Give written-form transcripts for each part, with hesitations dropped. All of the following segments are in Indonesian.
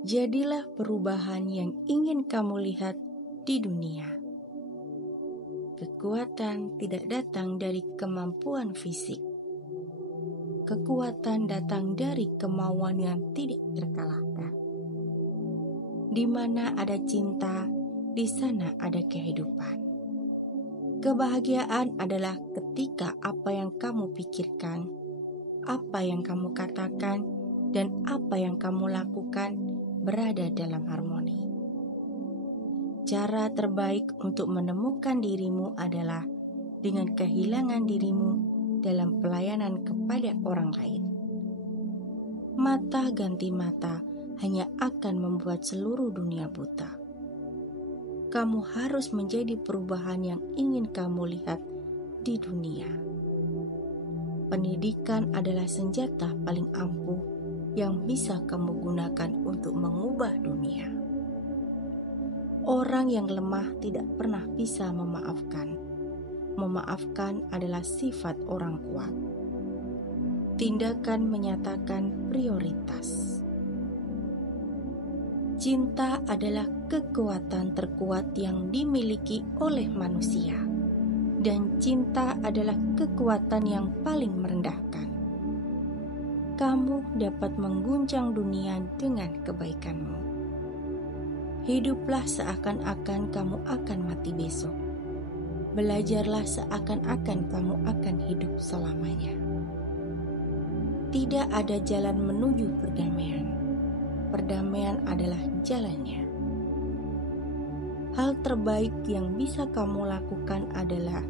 Jadilah perubahan yang ingin kamu lihat di dunia. Kekuatan tidak datang dari kemampuan fisik. Kekuatan datang dari kemauan yang tidak terkalahkan. Di mana ada cinta, di sana ada kehidupan. Kebahagiaan adalah ketika apa yang kamu pikirkan, apa yang kamu katakan, dan apa yang kamu lakukan berada dalam harmoni. Cara terbaik untuk menemukan dirimu adalah dengan kehilangan dirimu dalam pelayanan kepada orang lain. Mata ganti mata hanya akan membuat seluruh dunia buta. Kamu harus menjadi perubahan yang ingin kamu lihat di dunia. Pendidikan adalah senjata paling ampuh yang bisa kamu gunakan untuk mengubah dunia. Orang yang lemah tidak pernah bisa memaafkan. Memaafkan adalah sifat orang kuat. Tindakan menyatakan prioritas. Cinta adalah kekuatan terkuat yang dimiliki oleh manusia, dan cinta adalah kekuatan yang paling merendahkan. Kamu dapat mengguncang dunia dengan kebaikanmu. Hiduplah seakan-akan kamu akan mati besok. Belajarlah seakan-akan kamu akan hidup selamanya. Tidak ada jalan menuju perdamaian. Perdamaian adalah jalannya. Hal terbaik yang bisa kamu lakukan adalah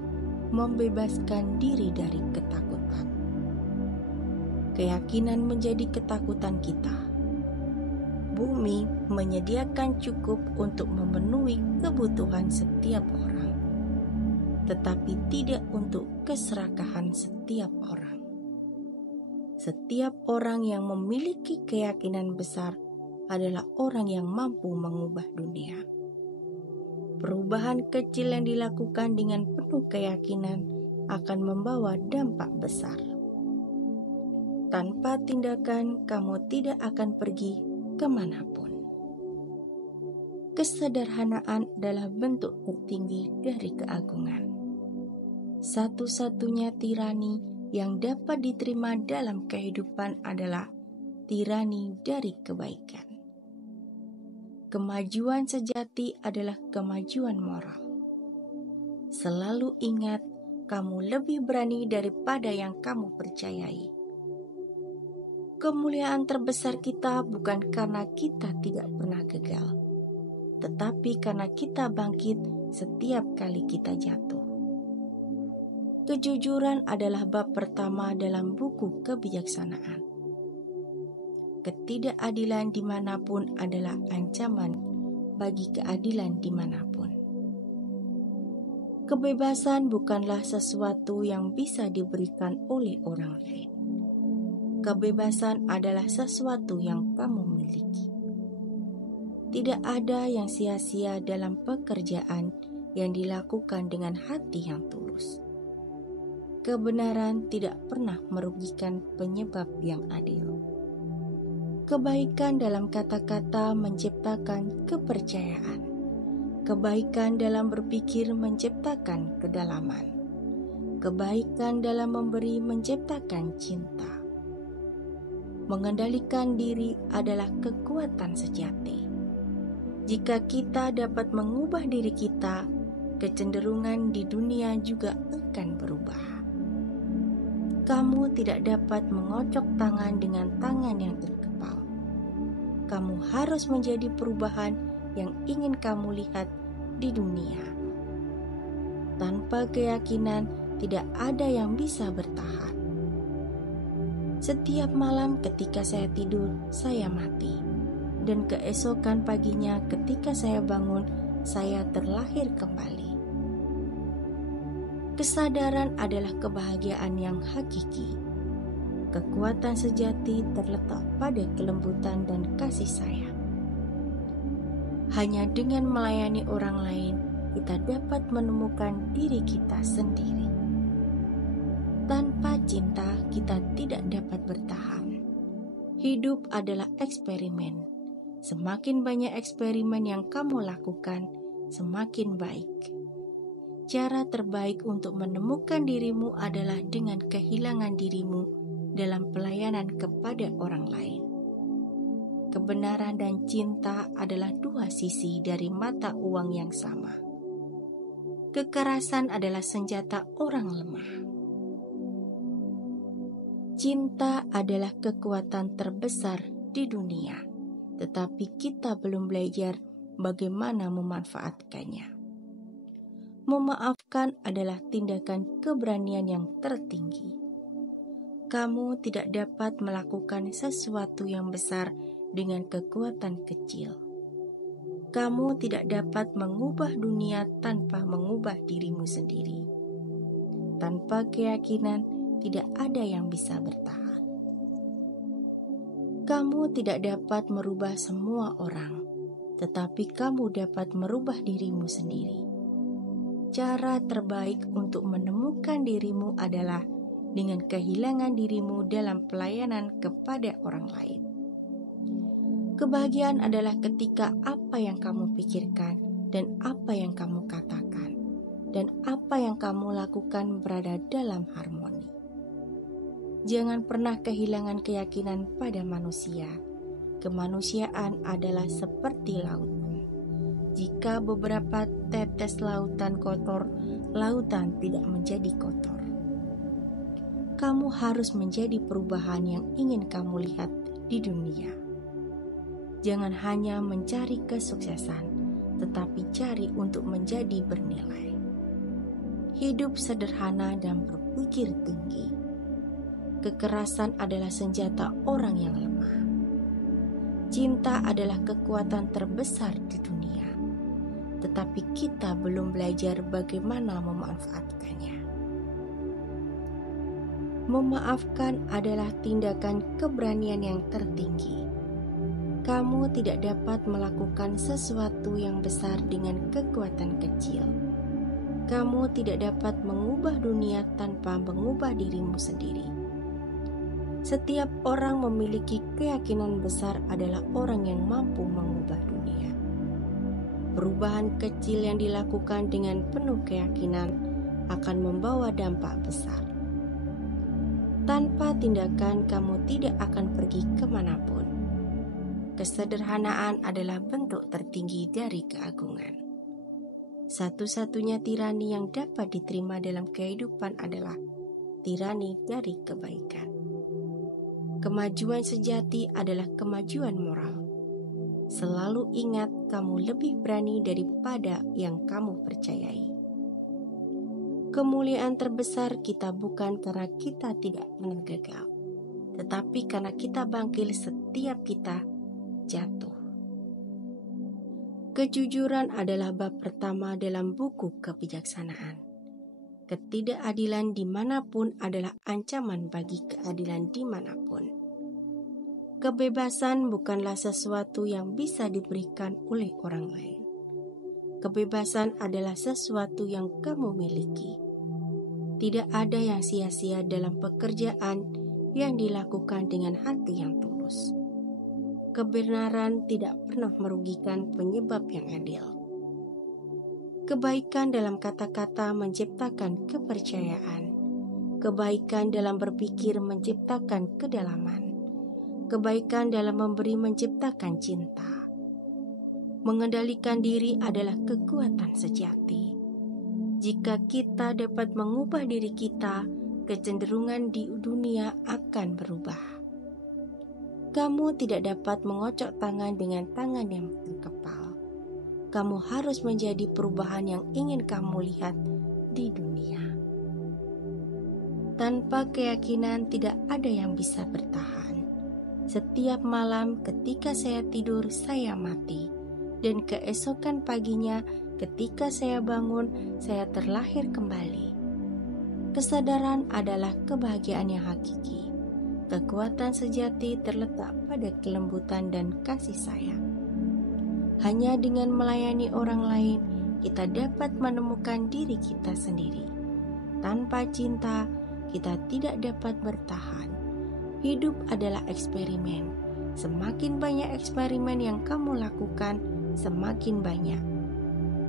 membebaskan diri dari ketakutan. Keyakinan menjadi ketakutan kita. Bumi menyediakan cukup untuk memenuhi kebutuhan setiap orang, tetapi tidak untuk keserakahan setiap orang. Setiap orang yang memiliki keyakinan besar adalah orang yang mampu mengubah dunia. Perubahan kecil yang dilakukan dengan penuh keyakinan akan membawa dampak besar. Tanpa tindakan, kamu tidak akan pergi kemanapun. Kesederhanaan adalah bentuk tertinggi dari keagungan. Satu-satunya tirani yang dapat diterima dalam kehidupan adalah tirani dari kebaikan. Kemajuan sejati adalah kemajuan moral. Selalu ingat, kamu lebih berani daripada yang kamu percayai. Kemuliaan terbesar kita bukan karena kita tidak pernah gagal, tetapi karena kita bangkit setiap kali kita jatuh. Kejujuran adalah bab pertama dalam buku kebijaksanaan. Ketidakadilan dimanapun adalah ancaman bagi keadilan dimanapun. Kebebasan bukanlah sesuatu yang bisa diberikan oleh orang lain. Kebebasan adalah sesuatu yang kamu miliki. Tidak ada yang sia-sia dalam pekerjaan yang dilakukan dengan hati yang tulus. Kebenaran tidak pernah merugikan penyebab yang adil. Kebaikan dalam kata-kata menciptakan kepercayaan. Kebaikan dalam berpikir menciptakan kedalaman. Kebaikan dalam memberi menciptakan cinta. Mengendalikan diri adalah kekuatan sejati. Jika kita dapat mengubah diri kita, kecenderungan di dunia juga akan berubah. Kamu tidak dapat mengocok tangan dengan tangan yang terkepal. Kamu harus menjadi perubahan yang ingin kamu lihat di dunia. Tanpa keyakinan, tidak ada yang bisa bertahan. Setiap malam ketika saya tidur, saya mati. Dan keesokan paginya ketika saya bangun, saya terlahir kembali. Kesadaran adalah kebahagiaan yang hakiki. Kekuatan sejati terletak pada kelembutan dan kasih sayang. Hanya dengan melayani orang lain, kita dapat menemukan diri kita sendiri. Tanpa cinta, kita tidak dapat bertahan. Hidup adalah eksperimen. Semakin banyak eksperimen yang kamu lakukan, semakin baik. Cara terbaik untuk menemukan dirimu adalah dengan kehilangan dirimu dalam pelayanan kepada orang lain. Kebenaran dan cinta adalah dua sisi dari mata uang yang sama. Kekerasan adalah senjata orang lemah. Cinta adalah kekuatan terbesar di dunia, tetapi kita belum belajar bagaimana memanfaatkannya. Memaafkan adalah tindakan keberanian yang tertinggi. Kamu tidak dapat melakukan sesuatu yang besar dengan kekuatan kecil. Kamu tidak dapat mengubah dunia tanpa mengubah dirimu sendiri. Tanpa keyakinan, tidak ada yang bisa bertahan. Kamu tidak dapat merubah semua orang, tetapi kamu dapat merubah dirimu sendiri. Cara terbaik untuk menemukan dirimu adalah dengan kehilangan dirimu dalam pelayanan kepada orang lain. Kebahagiaan adalah ketika apa yang kamu pikirkan dan apa yang kamu katakan dan apa yang kamu lakukan berada dalam harmoni. Jangan pernah kehilangan keyakinan pada manusia. Kemanusiaan adalah seperti lautan. Jika beberapa tetes lautan kotor, lautan tidak menjadi kotor. Kamu harus menjadi perubahan yang ingin kamu lihat di dunia. Jangan hanya mencari kesuksesan, tetapi cari untuk menjadi bernilai. Hidup sederhana dan berpikir tinggi. Kekerasan adalah senjata orang yang lemah. Cinta adalah kekuatan terbesar di dunia, tetapi kita belum belajar bagaimana memanfaatkannya. Memaafkan adalah tindakan keberanian yang tertinggi. Kamu tidak dapat melakukan sesuatu yang besar dengan kekuatan kecil. Kamu tidak dapat mengubah dunia tanpa mengubah dirimu sendiri. Setiap orang memiliki keyakinan besar adalah orang yang mampu mengubah dunia. Perubahan kecil yang dilakukan dengan penuh keyakinan akan membawa dampak besar. Tanpa tindakan, kamu tidak akan pergi kemanapun. Kesederhanaan adalah bentuk tertinggi dari keagungan. Satu-satunya tirani yang dapat diterima dalam kehidupan adalah tirani dari kebaikan. Kemajuan sejati adalah kemajuan moral. Selalu ingat, kamu lebih berani daripada yang kamu percayai. Kemuliaan terbesar kita bukan karena kita tidak pernah gagal, tetapi karena kita bangkit setiap kita jatuh. Kejujuran adalah bab pertama dalam buku kebijaksanaan. Ketidakadilan dimanapun adalah ancaman bagi keadilan dimanapun. Kebebasan bukanlah sesuatu yang bisa diberikan oleh orang lain. Kebebasan adalah sesuatu yang kamu miliki. Tidak ada yang sia-sia dalam pekerjaan yang dilakukan dengan hati yang tulus. Kebenaran tidak pernah merugikan penyebab yang adil. Kebaikan dalam kata-kata menciptakan kepercayaan. Kebaikan dalam berpikir menciptakan kedalaman. Kebaikan dalam memberi menciptakan cinta. Mengendalikan diri adalah kekuatan sejati. Jika kita dapat mengubah diri kita, kecenderungan di dunia akan berubah. Kamu tidak dapat mengocok tangan dengan tangan yang terkepal. Kamu harus menjadi perubahan yang ingin kamu lihat di dunia. Tanpa keyakinan tidak ada yang bisa bertahan. Setiap malam ketika saya tidur, saya mati. Dan keesokan paginya ketika saya bangun, saya terlahir kembali. Kesadaran adalah kebahagiaan yang hakiki. Kekuatan sejati terletak pada kelembutan dan kasih sayang. Hanya dengan melayani orang lain, kita dapat menemukan diri kita sendiri. Tanpa cinta, kita tidak dapat bertahan. Hidup adalah eksperimen. Semakin banyak eksperimen yang kamu lakukan, semakin banyak.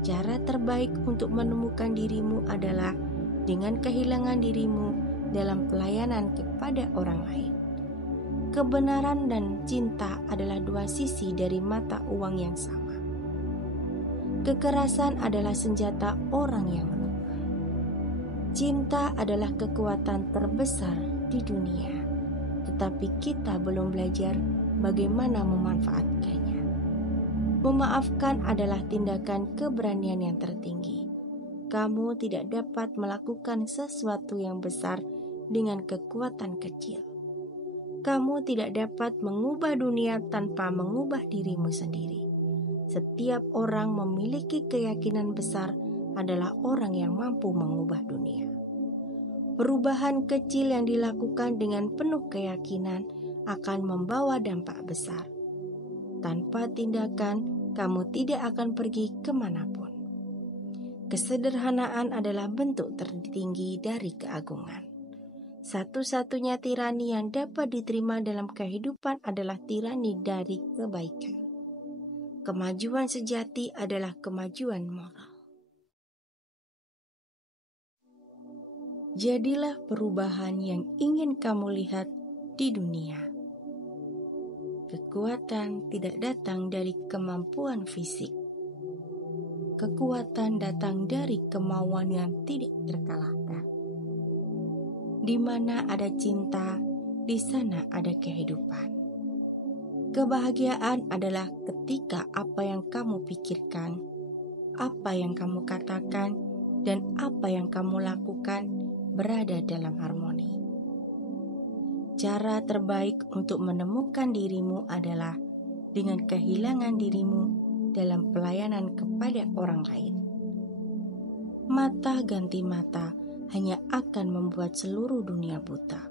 Cara terbaik untuk menemukan dirimu adalah dengan kehilangan dirimu dalam pelayanan kepada orang lain. Kebenaran dan cinta adalah dua sisi dari mata uang yang sama. Kekerasan adalah senjata orang yang lemah. Cinta adalah kekuatan terbesar di dunia, tetapi kita belum belajar bagaimana memanfaatkannya. Memaafkan adalah tindakan keberanian yang tertinggi. Kamu tidak dapat melakukan sesuatu yang besar dengan kekuatan kecil. Kamu tidak dapat mengubah dunia tanpa mengubah dirimu sendiri. Setiap orang memiliki keyakinan besar adalah orang yang mampu mengubah dunia. Perubahan kecil yang dilakukan dengan penuh keyakinan akan membawa dampak besar. Tanpa tindakan, kamu tidak akan pergi kemanapun. Kesederhanaan adalah bentuk tertinggi dari keagungan. Satu-satunya tirani yang dapat diterima dalam kehidupan adalah tirani dari kebaikan. Kemajuan sejati adalah kemajuan moral. Jadilah perubahan yang ingin kamu lihat di dunia. Kekuatan tidak datang dari kemampuan fisik. Kekuatan datang dari kemauan yang tidak terkalahkan. Di mana ada cinta, di sana ada kehidupan. Kebahagiaan adalah ketika apa yang kamu pikirkan, apa yang kamu katakan, dan apa yang kamu lakukan berada dalam harmoni. Cara terbaik untuk menemukan dirimu adalah dengan kehilangan dirimu dalam pelayanan kepada orang lain. Mata ganti mata hanya akan membuat seluruh dunia buta.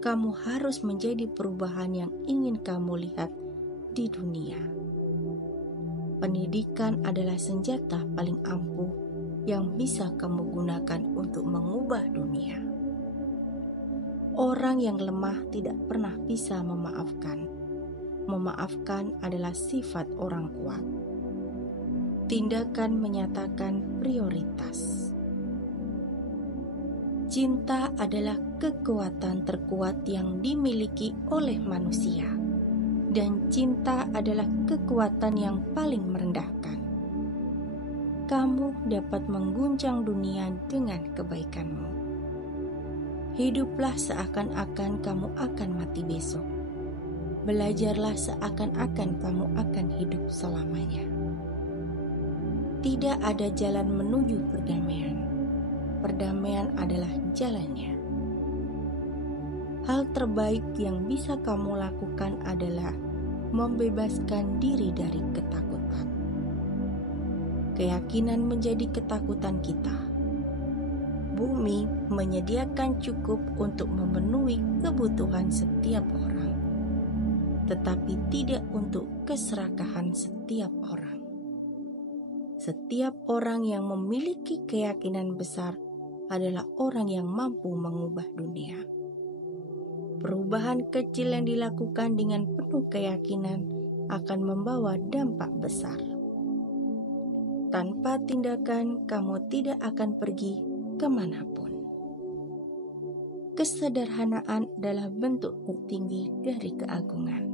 Kamu harus menjadi perubahan yang ingin kamu lihat di dunia. Pendidikan adalah senjata paling ampuh yang bisa kamu gunakan untuk mengubah dunia. Orang yang lemah tidak pernah bisa memaafkan. Memaafkan adalah sifat orang kuat. Tindakan menyatakan prioritas. Cinta adalah kekuatan terkuat yang dimiliki oleh manusia, dan cinta adalah kekuatan yang paling merendahkan. Kamu dapat mengguncang dunia dengan kebaikanmu. Hiduplah seakan-akan kamu akan mati besok. Belajarlah seakan-akan kamu akan hidup selamanya. Tidak ada jalan menuju perdamaian. Perdamaian adalah jalannya. Hal terbaik yang bisa kamu lakukan adalah membebaskan diri dari ketakutan. Keyakinan menjadi ketakutan kita. Bumi menyediakan cukup untuk memenuhi kebutuhan setiap orang, tetapi tidak untuk keserakahan setiap orang. Setiap orang yang memiliki keyakinan besar adalah orang yang mampu mengubah dunia. Perubahan kecil yang dilakukan dengan penuh keyakinan akan membawa dampak besar. Tanpa tindakan, kamu tidak akan pergi kemanapun. Kesederhanaan adalah bentuk tertinggi dari keagungan.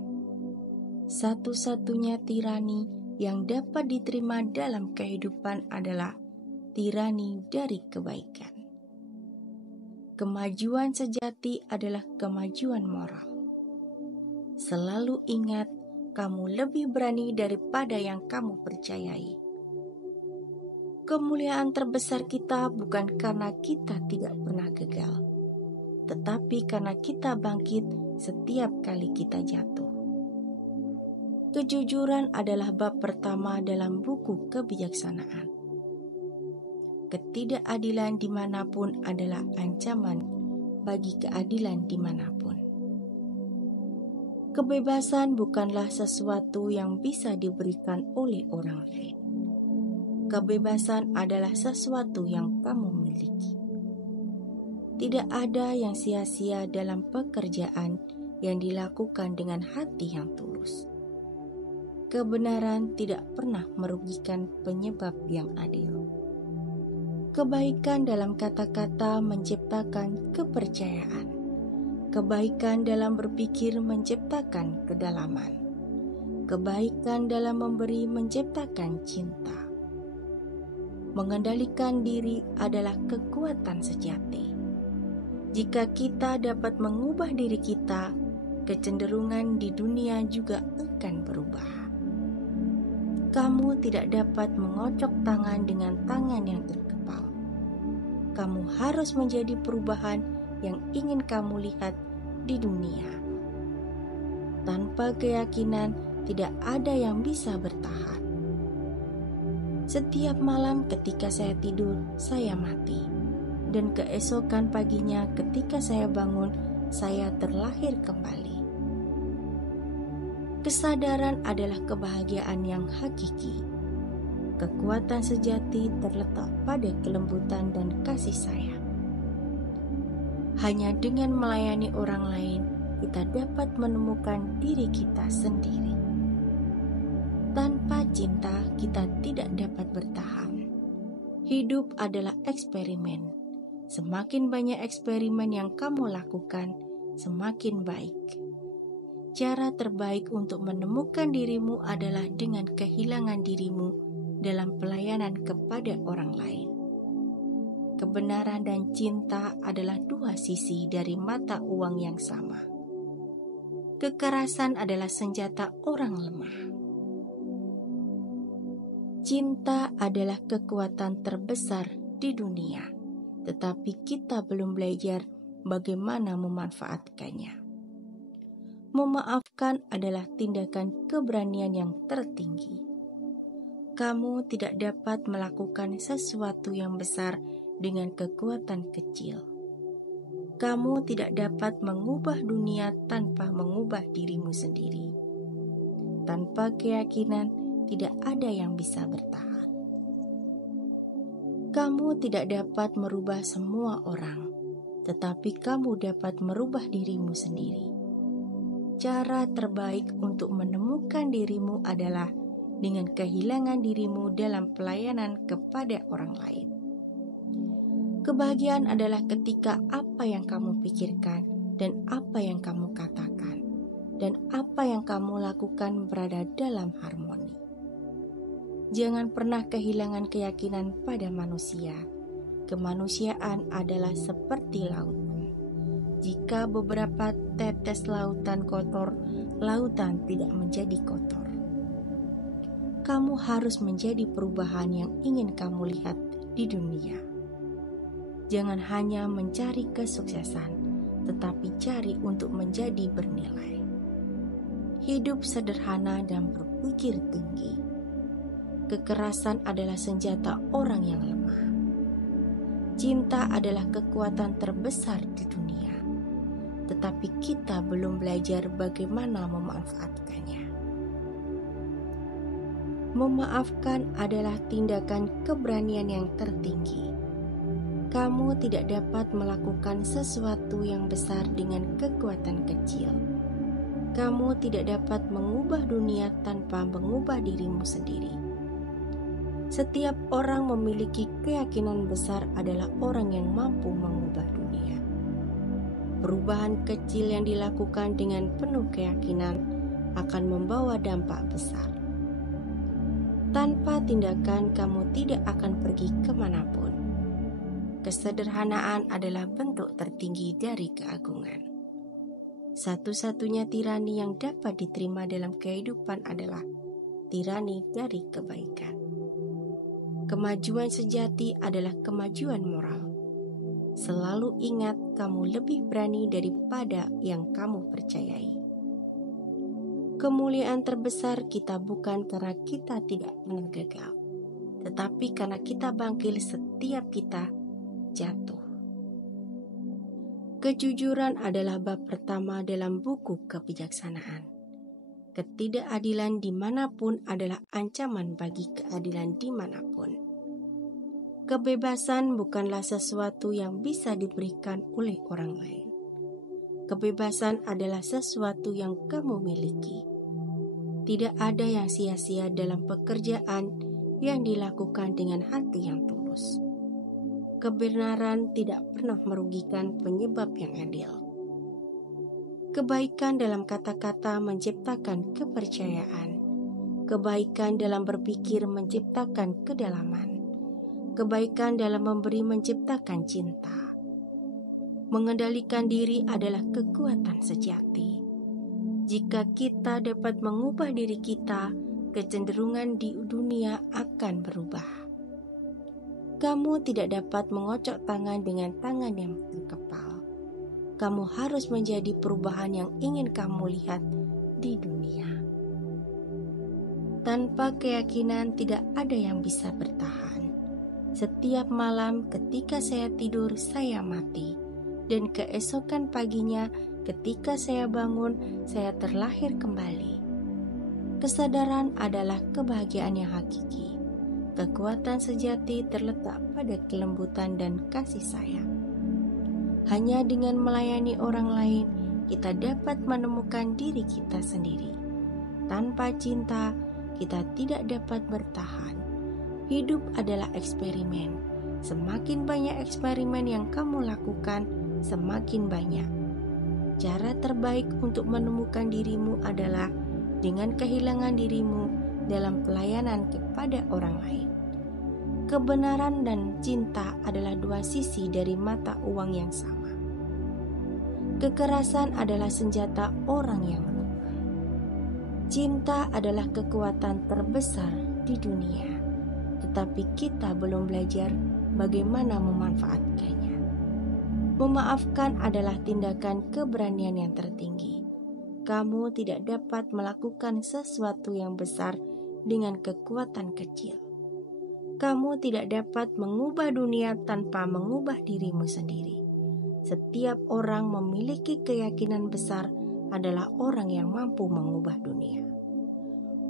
Satu-satunya tirani yang dapat diterima dalam kehidupan adalah tirani dari kebaikan. Kemajuan sejati adalah kemajuan moral. Selalu ingat, kamu lebih berani daripada yang kamu percayai. Kemuliaan terbesar kita bukan karena kita tidak pernah gagal, tetapi karena kita bangkit setiap kali kita jatuh. Kejujuran adalah bab pertama dalam buku kebijaksanaan. Ketidakadilan dimanapun adalah ancaman bagi keadilan dimanapun. Kebebasan bukanlah sesuatu yang bisa diberikan oleh orang lain. Kebebasan adalah sesuatu yang kamu miliki. Tidak ada yang sia-sia dalam pekerjaan yang dilakukan dengan hati yang tulus. Kebenaran tidak pernah merugikan penyebab yang adil. Kebaikan dalam kata-kata menciptakan kepercayaan. Kebaikan dalam berpikir menciptakan kedalaman. Kebaikan dalam memberi menciptakan cinta. Mengendalikan diri adalah kekuatan sejati. Jika kita dapat mengubah diri kita, kecenderungan di dunia juga akan berubah. Kamu tidak dapat mengocok tangan dengan tangan yang terkepal. Kamu harus menjadi perubahan yang ingin kamu lihat di dunia. Tanpa keyakinan, tidak ada yang bisa bertahan. Setiap malam ketika saya tidur, saya mati. Dan keesokan paginya ketika saya bangun, saya terlahir kembali. Kesadaran adalah kebahagiaan yang hakiki. Kekuatan sejati terletak pada kelembutan dan kasih sayang. Hanya dengan melayani orang lain, kita dapat menemukan diri kita sendiri. Tanpa cinta, kita tidak dapat bertahan. Hidup adalah eksperimen. Semakin banyak eksperimen yang kamu lakukan, semakin baik. Cara terbaik untuk menemukan dirimu adalah dengan kehilangan dirimu dalam pelayanan kepada orang lain. Kebenaran dan cinta adalah dua sisi dari mata uang yang sama. Kekerasan adalah senjata orang lemah. Cinta adalah kekuatan terbesar di dunia, tetapi kita belum belajar bagaimana memanfaatkannya. Memaafkan adalah tindakan keberanian yang tertinggi. Kamu tidak dapat melakukan sesuatu yang besar dengan kekuatan kecil. Kamu tidak dapat mengubah dunia tanpa mengubah dirimu sendiri. Tanpa keyakinan, tidak ada yang bisa bertahan. Kamu tidak dapat merubah semua orang, tetapi kamu dapat merubah dirimu sendiri. Cara terbaik untuk menemukan dirimu adalah dengan kehilangan dirimu dalam pelayanan kepada orang lain. Kebahagiaan adalah ketika apa yang kamu pikirkan dan apa yang kamu katakan dan apa yang kamu lakukan berada dalam harmoni. Jangan pernah kehilangan keyakinan pada manusia. Kemanusiaan adalah seperti laut. Jika beberapa tetes lautan kotor, lautan tidak menjadi kotor. Kamu harus menjadi perubahan yang ingin kamu lihat di dunia. Jangan hanya mencari kesuksesan, tetapi cari untuk menjadi bernilai. Hidup sederhana dan berpikir tinggi. Kekerasan adalah senjata orang yang lemah. Cinta adalah kekuatan terbesar di dunia. Tetapi kita belum belajar bagaimana memanfaatkannya. Memaafkan adalah tindakan keberanian yang tertinggi. Kamu tidak dapat melakukan sesuatu yang besar dengan kekuatan kecil. Kamu tidak dapat mengubah dunia tanpa mengubah dirimu sendiri. Setiap orang memiliki keyakinan besar adalah orang yang mampu mengubah dunia. Perubahan kecil yang dilakukan dengan penuh keyakinan akan membawa dampak besar. Tanpa tindakan, kamu tidak akan pergi kemanapun. Kesederhanaan adalah bentuk tertinggi dari keagungan. Satu-satunya tirani yang dapat diterima dalam kehidupan adalah tirani dari kebaikan. Kemajuan sejati adalah kemajuan moral. Selalu ingat, kamu lebih berani daripada yang kamu percayai. Kemuliaan terbesar kita bukan karena kita tidak pernah gagal, tetapi karena kita bangkit setiap kita jatuh. Kejujuran adalah bab pertama dalam buku kebijaksanaan. Ketidakadilan dimanapun adalah ancaman bagi keadilan dimanapun. Kebebasan bukanlah sesuatu yang bisa diberikan oleh orang lain. Kebebasan adalah sesuatu yang kamu miliki. Tidak ada yang sia-sia dalam pekerjaan yang dilakukan dengan hati yang tulus. Kebenaran tidak pernah merugikan penyebab yang adil. Kebaikan dalam kata-kata menciptakan kepercayaan. Kebaikan dalam berpikir menciptakan kedalaman. Kebaikan dalam memberi menciptakan cinta. Mengendalikan diri adalah kekuatan sejati. Jika kita dapat mengubah diri kita, kecenderungan di dunia akan berubah. Kamu tidak dapat mengocok tangan dengan tangan yang terkepal. Kamu harus menjadi perubahan yang ingin kamu lihat di dunia. Tanpa keyakinan tidak ada yang bisa bertahan. Setiap malam ketika saya tidur, saya mati. Dan keesokan paginya ketika saya bangun, saya terlahir kembali. Kesadaran adalah kebahagiaan yang hakiki. Kekuatan sejati terletak pada kelembutan dan kasih sayang. Hanya dengan melayani orang lain, kita dapat menemukan diri kita sendiri. Tanpa cinta, kita tidak dapat bertahan. Hidup adalah eksperimen. Semakin banyak eksperimen yang kamu lakukan, semakin banyak. Cara terbaik untuk menemukan dirimu adalah dengan kehilangan dirimu dalam pelayanan kepada orang lain. Kebenaran dan cinta adalah dua sisi dari mata uang yang sama. Kekerasan adalah senjata orang yang lemah. Cinta adalah kekuatan terbesar di dunia, tetapi kita belum belajar bagaimana memanfaatkannya. Memaafkan adalah tindakan keberanian yang tertinggi. Kamu tidak dapat melakukan sesuatu yang besar dengan kekuatan kecil. Kamu tidak dapat mengubah dunia tanpa mengubah dirimu sendiri. Setiap orang memiliki keyakinan besar adalah orang yang mampu mengubah dunia.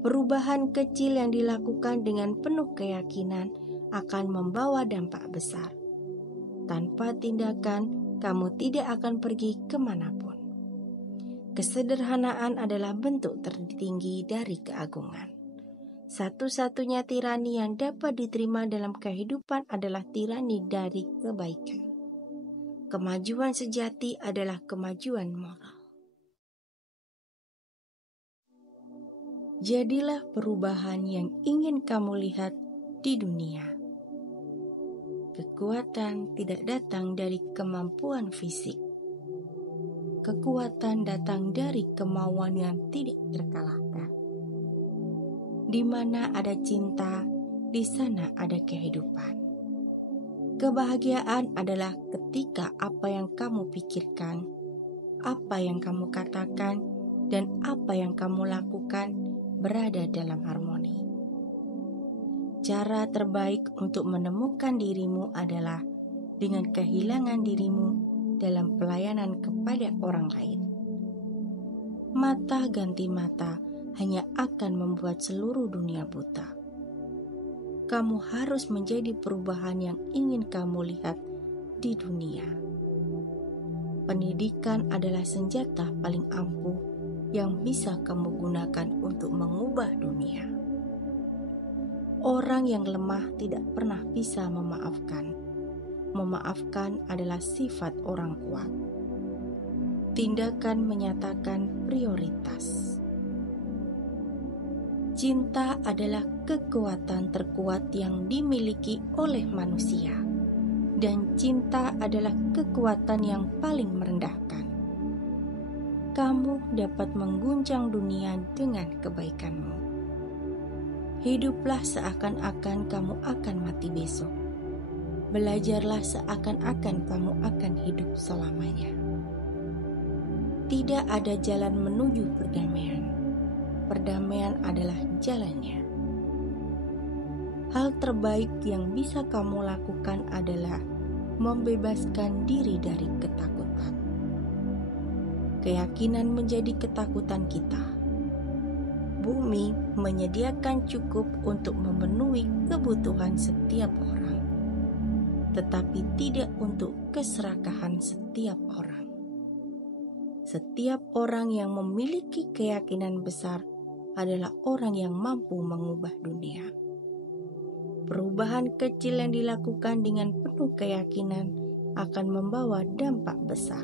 Perubahan kecil yang dilakukan dengan penuh keyakinan akan membawa dampak besar. Tanpa tindakan, kamu tidak akan pergi kemanapun. Kesederhanaan adalah bentuk tertinggi dari keagungan. Satu-satunya tirani yang dapat diterima dalam kehidupan adalah tirani dari kebaikan. Kemajuan sejati adalah kemajuan moral. Jadilah perubahan yang ingin kamu lihat di dunia. Kekuatan tidak datang dari kemampuan fisik. Kekuatan datang dari kemauan yang tidak terkalahkan. Di mana ada cinta, di sana ada kehidupan. Kebahagiaan adalah ketika apa yang kamu pikirkan, apa yang kamu katakan, dan apa yang kamu lakukan berada dalam harmoni. Cara terbaik untuk menemukan dirimu adalah dengan kehilangan dirimu dalam pelayanan kepada orang lain. Mata ganti mata hanya akan membuat seluruh dunia buta. Kamu harus menjadi perubahan yang ingin kamu lihat di dunia. Pendidikan adalah senjata paling ampuh yang bisa kamu gunakan untuk mengubah dunia. Orang yang lemah tidak pernah bisa memaafkan. Memaafkan adalah sifat orang kuat. Tindakan menyatakan prioritas. Cinta adalah kekuatan terkuat yang dimiliki oleh manusia, dan cinta adalah kekuatan yang paling merendahkan. Kamu dapat mengguncang dunia dengan kebaikanmu. Hiduplah seakan-akan kamu akan mati besok. Belajarlah seakan-akan kamu akan hidup selamanya. Tidak ada jalan menuju perdamaian. Perdamaian adalah jalannya. Hal terbaik yang bisa kamu lakukan adalah membebaskan diri dari ketakutan. Keyakinan menjadi ketakutan kita. Bumi menyediakan cukup untuk memenuhi kebutuhan setiap orang, tetapi tidak untuk keserakahan setiap orang. Setiap orang yang memiliki keyakinan besar adalah orang yang mampu mengubah dunia. Perubahan kecil yang dilakukan dengan penuh keyakinan akan membawa dampak besar.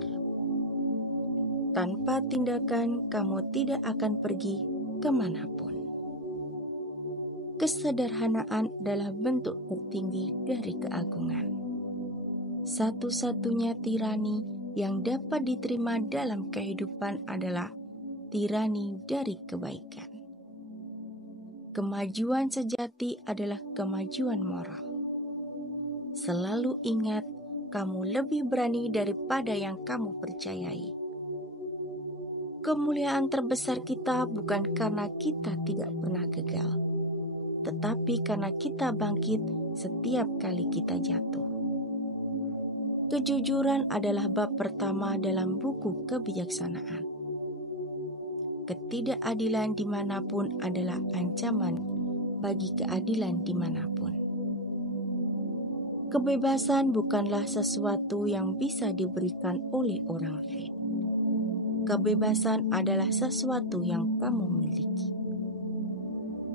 Tanpa tindakan, kamu tidak akan pergi kemanapun. Kesederhanaan adalah bentuk tertinggi dari keagungan. Satu-satunya tirani yang dapat diterima dalam kehidupan adalah tirani dari kebaikan. Kemajuan sejati adalah kemajuan moral. Selalu ingat, kamu lebih berani daripada yang kamu percayai. Kemuliaan terbesar kita bukan karena kita tidak pernah gagal, tetapi karena kita bangkit setiap kali kita jatuh. Kejujuran adalah bab pertama dalam buku kebijaksanaan. Ketidakadilan dimanapun adalah ancaman bagi keadilan dimanapun. Kebebasan bukanlah sesuatu yang bisa diberikan oleh orang lain. Kebebasan adalah sesuatu yang kamu miliki.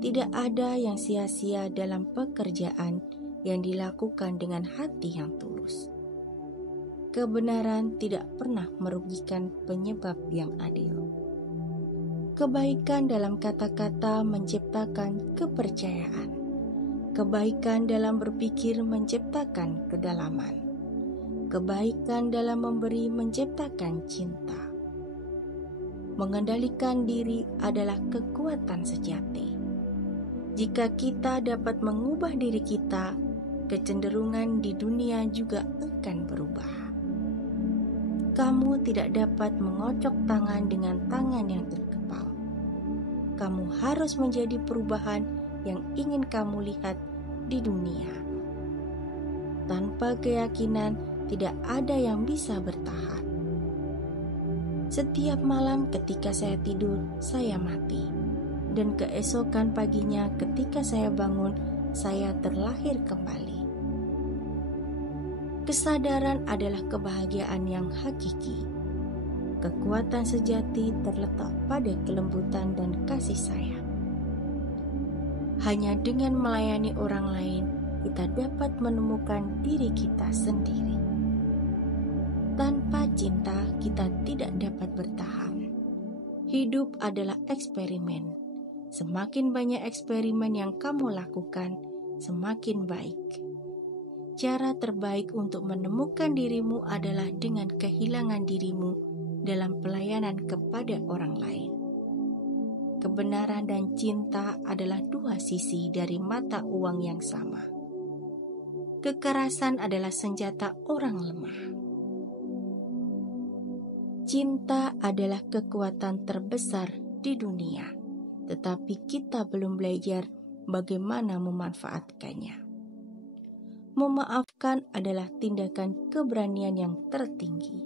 Tidak ada yang sia-sia dalam pekerjaan yang dilakukan dengan hati yang tulus. Kebenaran tidak pernah merugikan penyebab yang adil. Kebaikan dalam kata-kata menciptakan kepercayaan. Kebaikan dalam berpikir menciptakan kedalaman. Kebaikan dalam memberi menciptakan cinta. Mengendalikan diri adalah kekuatan sejati. Jika kita dapat mengubah diri kita, kecenderungan di dunia juga akan berubah. Kamu tidak dapat mengocok tangan dengan tangan yang terkepal. Kamu harus menjadi perubahan yang ingin kamu lihat di dunia. Tanpa keyakinan, tidak ada yang bisa bertahan. Setiap malam ketika saya tidur, saya mati. Dan keesokan paginya ketika saya bangun, saya terlahir kembali. Kesadaran adalah kebahagiaan yang hakiki. Kekuatan sejati terletak pada kelembutan dan kasih sayang. Hanya dengan melayani orang lain, kita dapat menemukan diri kita sendiri. Tanpa cinta, kita tidak dapat bertahan. Hidup adalah eksperimen. Semakin banyak eksperimen yang kamu lakukan, semakin baik. Cara terbaik untuk menemukan dirimu adalah dengan kehilangan dirimu dalam pelayanan kepada orang lain. Kebenaran dan cinta adalah dua sisi dari mata uang yang sama. Kekerasan adalah senjata orang lemah. Cinta adalah kekuatan terbesar di dunia, tetapi kita belum belajar bagaimana memanfaatkannya. Memaafkan adalah tindakan keberanian yang tertinggi.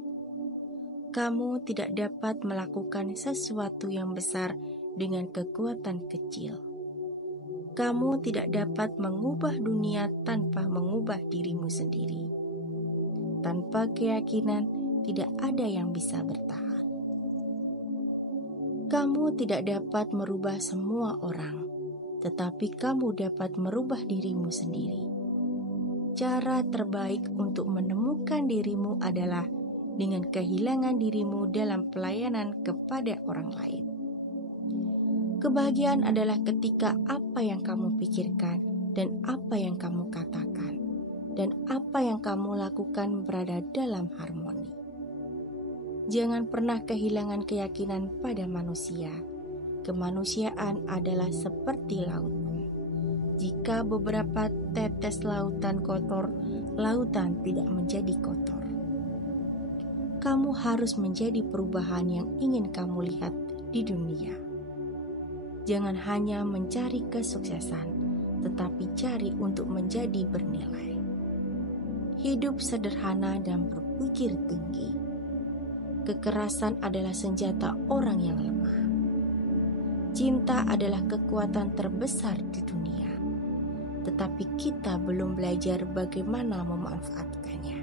Kamu tidak dapat melakukan sesuatu yang besar dengan kekuatan kecil. Kamu tidak dapat mengubah dunia tanpa mengubah dirimu sendiri. Tanpa keyakinan, tidak ada yang bisa bertahan. Kamu tidak dapat merubah semua orang, tetapi kamu dapat merubah dirimu sendiri. Cara terbaik untuk menemukan dirimu adalah dengan kehilangan dirimu dalam pelayanan kepada orang lain. Kebahagiaan adalah ketika apa yang kamu pikirkan dan apa yang kamu katakan dan apa yang kamu lakukan berada dalam harmoni. Jangan pernah kehilangan keyakinan pada manusia. Kemanusiaan adalah seperti lautan. Jika beberapa tetes lautan kotor, lautan tidak menjadi kotor. Kamu harus menjadi perubahan yang ingin kamu lihat di dunia. Jangan hanya mencari kesuksesan, tetapi cari untuk menjadi bernilai. Hidup sederhana dan berpikir tinggi. Kekerasan adalah senjata orang yang lemah. Cinta adalah kekuatan terbesar di dunia, tetapi kita belum belajar bagaimana memanfaatkannya.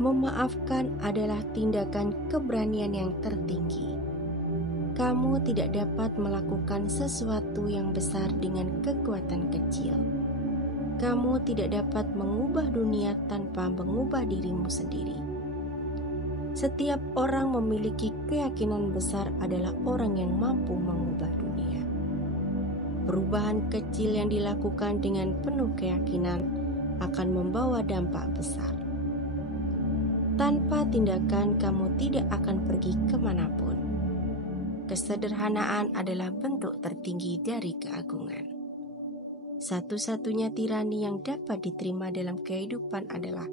Memaafkan adalah tindakan keberanian yang tertinggi. Kamu tidak dapat melakukan sesuatu yang besar dengan kekuatan kecil. Kamu tidak dapat mengubah dunia tanpa mengubah dirimu sendiri. Setiap orang memiliki keyakinan besar adalah orang yang mampu mengubah dunia. Perubahan kecil yang dilakukan dengan penuh keyakinan akan membawa dampak besar. Tanpa tindakan, kamu tidak akan pergi kemanapun. Kesederhanaan adalah bentuk tertinggi dari keagungan. Satu-satunya tirani yang dapat diterima dalam kehidupan adalah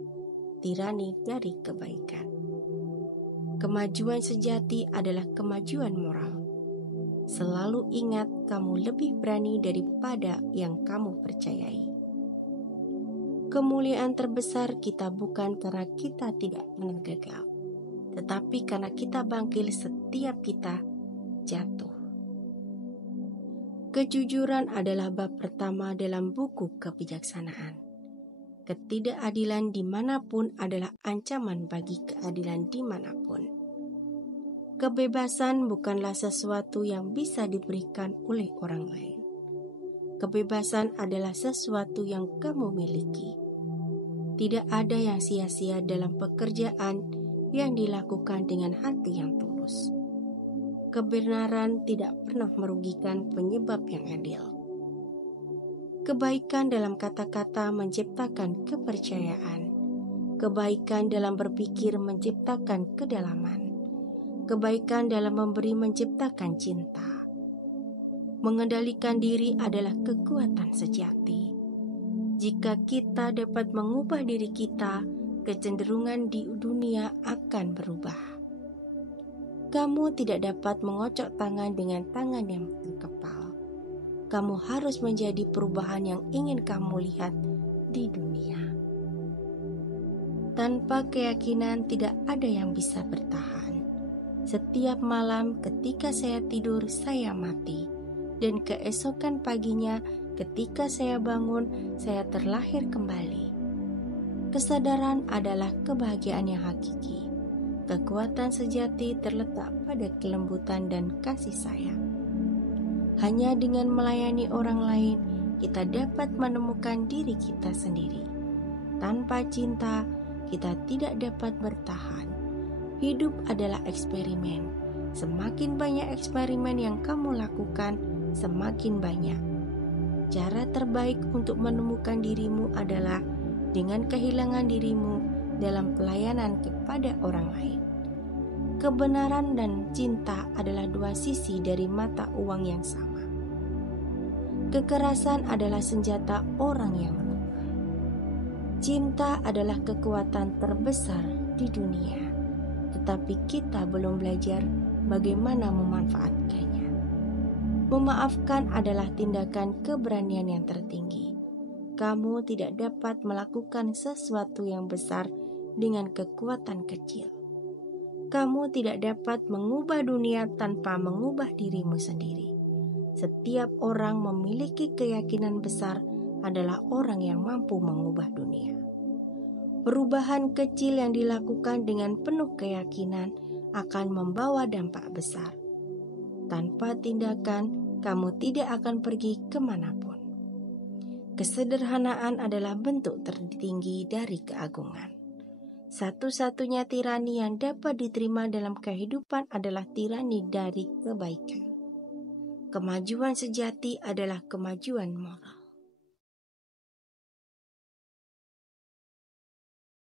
tirani dari kebaikan. Kemajuan sejati adalah kemajuan moral. Selalu ingat, kamu lebih berani daripada yang kamu percayai. Kemuliaan terbesar kita bukan karena kita tidak pernah gagal, tetapi karena kita bangkit setiap kita jatuh. Kejujuran adalah bab pertama dalam buku kebijaksanaan. Ketidakadilan dimanapun adalah ancaman bagi keadilan dimanapun. Kebebasan bukanlah sesuatu yang bisa diberikan oleh orang lain. Kebebasan adalah sesuatu yang kamu miliki. Tidak ada yang sia-sia dalam pekerjaan yang dilakukan dengan hati yang tulus. Kebenaran tidak pernah merugikan penyebab yang adil. Kebaikan dalam kata-kata menciptakan kepercayaan. Kebaikan dalam berpikir menciptakan kedalaman. Kebaikan dalam memberi menciptakan cinta. Mengendalikan diri adalah kekuatan sejati. Jika kita dapat mengubah diri kita, kecenderungan di dunia akan berubah. Kamu tidak dapat mengocok tangan dengan tangan yang terkepal. Kamu harus menjadi perubahan yang ingin kamu lihat di dunia. Tanpa keyakinan tidak ada yang bisa bertahan. Setiap malam ketika saya tidur, saya mati. Dan keesokan paginya ketika saya bangun, saya terlahir kembali. Kesadaran adalah kebahagiaan yang hakiki. Kekuatan sejati terletak pada kelembutan dan kasih sayang. Hanya dengan melayani orang lain, kita dapat menemukan diri kita sendiri. Tanpa cinta, kita tidak dapat bertahan. Hidup adalah eksperimen. Semakin banyak eksperimen yang kamu lakukan, semakin banyak. Cara terbaik untuk menemukan dirimu adalah dengan kehilangan dirimu dalam pelayanan kepada orang lain. Kebenaran dan cinta adalah dua sisi dari mata uang yang sama. Kekerasan adalah senjata orang yang lemah. Cinta adalah kekuatan terbesar di dunia, tetapi kita belum belajar bagaimana memanfaatkannya. Memaafkan adalah tindakan keberanian yang tertinggi. Kamu tidak dapat melakukan sesuatu yang besar dengan kekuatan kecil. Kamu tidak dapat mengubah dunia tanpa mengubah dirimu sendiri. Setiap orang memiliki keyakinan besar adalah orang yang mampu mengubah dunia. Perubahan kecil yang dilakukan dengan penuh keyakinan akan membawa dampak besar. Tanpa tindakan, kamu tidak akan pergi kemanapun. Kesederhanaan adalah bentuk tertinggi dari keagungan. Satu-satunya tirani yang dapat diterima dalam kehidupan adalah tirani dari kebaikan. Kemajuan sejati adalah kemajuan moral.